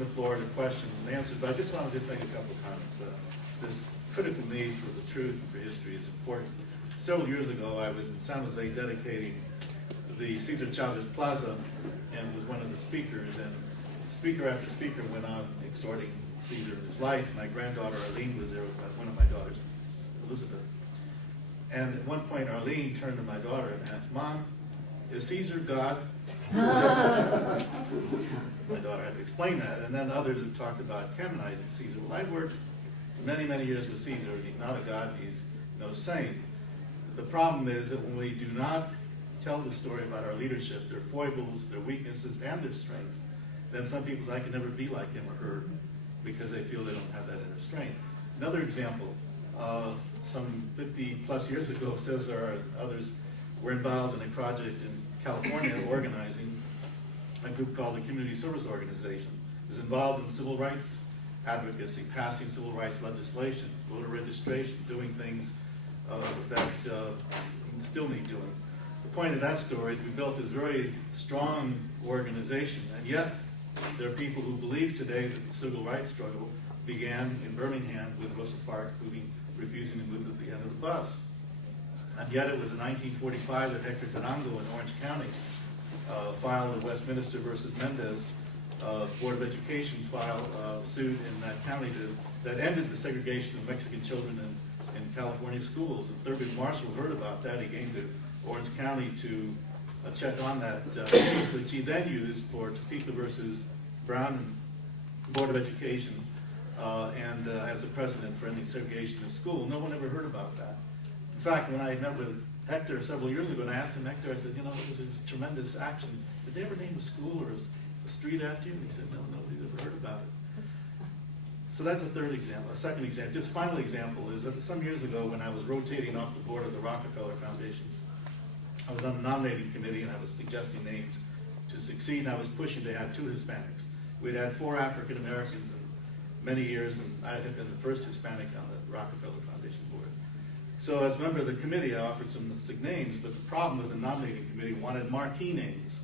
the floor to questions and answers, but I just want to just make a couple of comments. This critical need for the truth and for history is important. Several years ago, I was in San Jose dedicating the Cesar Chavez Plaza and was one of the speakers, and speaker after speaker went on extorting Cesar in his life. My granddaughter Arlene was there with one of my daughters, Elizabeth. And at one point, Arlene turned to my daughter and asked, "Mom, is Caesar God?" My daughter had to explain that, and then others have talked about canonizing Caesar. Well, I've worked for many, many years with Caesar. He's not a god, he's no saint. The problem is that when we do not tell the story about our leadership, their foibles, their weaknesses, and their strengths, then some people say, "I can never be like him or her," because they feel they don't have that inner strength. Another example, some 50 plus years ago, Cesar and others were involved in a project in California organizing a group called the Community Service Organization. It was involved in civil rights advocacy, passing civil rights legislation, voter registration, doing things that still need doing. The point of that story is we built this very strong organization, and yet there are people who believe today that the civil rights struggle began in Birmingham with Rosa Parks refusing to move at the end of the bus. And yet it was in 1945 that Hector Tarango in Orange County filed a Westminster versus Mendez Board of Education suit in that county that ended the segregation of Mexican children in California schools. And Thurgood Marshall heard about that. He came to Orange County to check on that case, which he then used for Topeka versus Brown Board of Education and as a precedent for ending segregation in school. No one ever heard about that. In fact, when I met with Hector several years ago and I asked him, Hector, I said, "You know, this is tremendous action. Did they ever name a school or a street after you?" And he said, "No, nobody's ever heard about it." So that's a third example. A second example, just final example, is that some years ago when I was rotating off the board of the Rockefeller Foundation, I was on the nominating committee and I was suggesting names to succeed, and I was pushing to have 2 Hispanics. We'd had 4 African Americans in many years, and I had been the first Hispanic on the Rockefeller Foundation board. So as a member of the committee, I offered some names, but the problem was the nominating committee wanted marquee names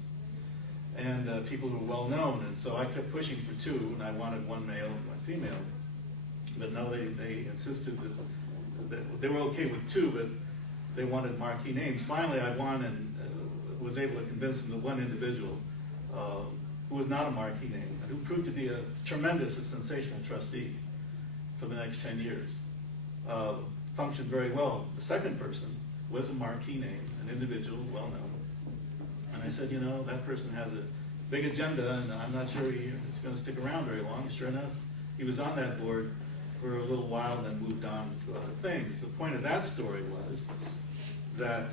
and people who were well known, and so I kept pushing for 2, and I wanted 1 male and 1 female. But no, they insisted that they were okay with 2, but they wanted marquee names. Finally, I won and was able to convince them that 1 individual who was not a marquee name, and who proved to be a tremendous and sensational trustee for the next 10 years, functioned very well. The second person was a marquee name, an individual, well known. And I said, you know, that person has a big agenda, and I'm not sure he's going to stick around very long. Sure enough, he was on that board for a little while and then moved on to other things. The point of that story was that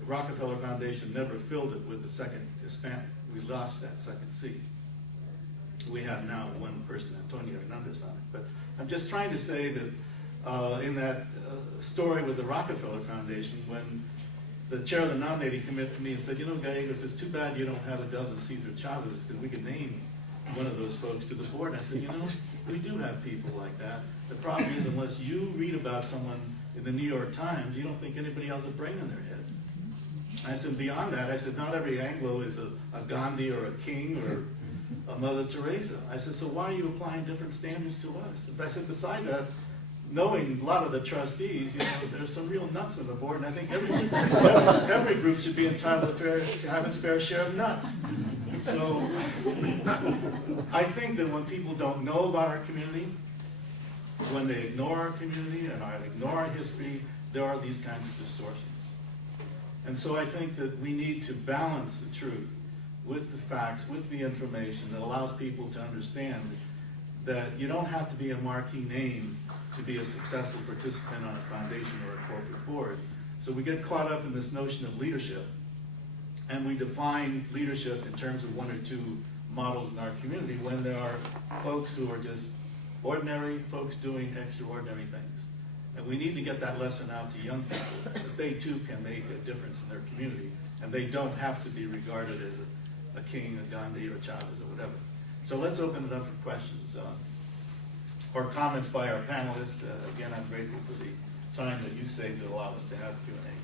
the Rockefeller Foundation never filled it with the second Hispanic. We lost that second seat. We have now 1 person, Antonio Hernandez, on it. But I'm just trying to say that in that story with the Rockefeller Foundation, when the chair of the nominating committee said, "You know, Gallegos, it's too bad you don't have a dozen Cesar Chavez, because we could name one of those folks to the board." And I said, "You know, we do have people like that. The problem is, unless you read about someone in the New York Times, you don't think anybody else has a brain in their head." I said, beyond that, I said, not every Anglo is a Gandhi or a King or a Mother Teresa. I said, so why are you applying different standards to us? I said, besides that, knowing a lot of the trustees, you know, there's some real nuts on the board, and I think every group should be entitled to have its fair share of nuts. So I think that when people don't know about our community, when they ignore our community and ignore our history, there are these kinds of distortions. And so I think that we need to balance the truth with the facts, with the information that allows people to understand that you don't have to be a marquee name to be a successful participant on a foundation or a corporate board. So we get caught up in this notion of leadership, and we define leadership in terms of 1 or 2 models in our community, when there are folks who are just ordinary folks doing extraordinary things. And we need to get that lesson out to young people, that they too can make a difference in their community, and they don't have to be regarded as a King, a Gandhi, or a Chavez, or whatever. So let's open it up for questions or comments by our panelists. Again, I'm grateful for the time that you saved to allow us to have Q&A.